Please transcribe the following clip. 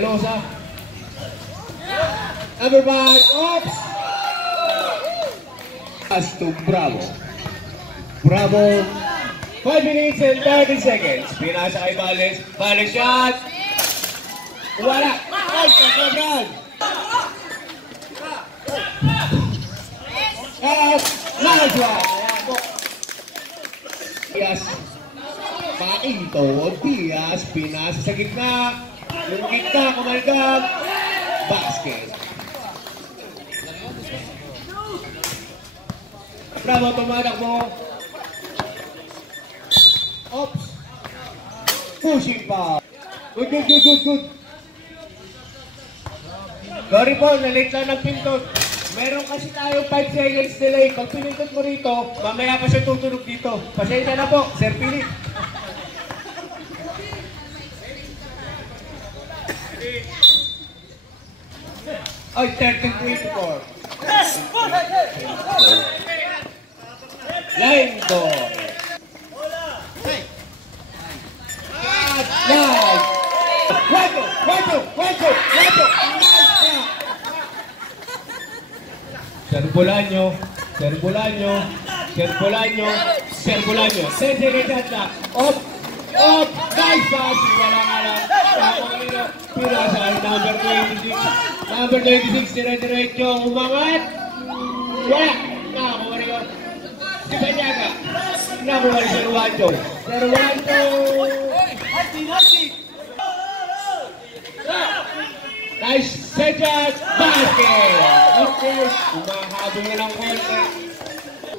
Pelosa. Number 5, oops! As to Bravo. Bravo. 5 minutes and 30 seconds. Pinasa kay Vales. Vales shot. Wala. Ay, kasobrang. At nice one. Diaz. Pakinto. Diaz. Pinasa sa gitna. Yung gitna. Kumalgam. Basket. Bravo, tumadak mo. Oops. Pushing pa. Good. Sorry po, nalate lang ng pintot. Meron kasi tayong 5 seconds delay. Pag pinindot mo rito, mamaya pa siya tutunog dito. Pasensya na po, Sir Philip. Ay, 13-24. Line goal. Nice. Waco. Serbulanyo. Sensibilidad. Up. Nice pass. Wala nga lang. Pinasa number 26. Number 26, dire-diretso. Umangat. Wala. Nakakumari ko. Si Banyaga. Nakumari si Ruancho. Nice set shot. Basket. Of course, umahabol na ng konti.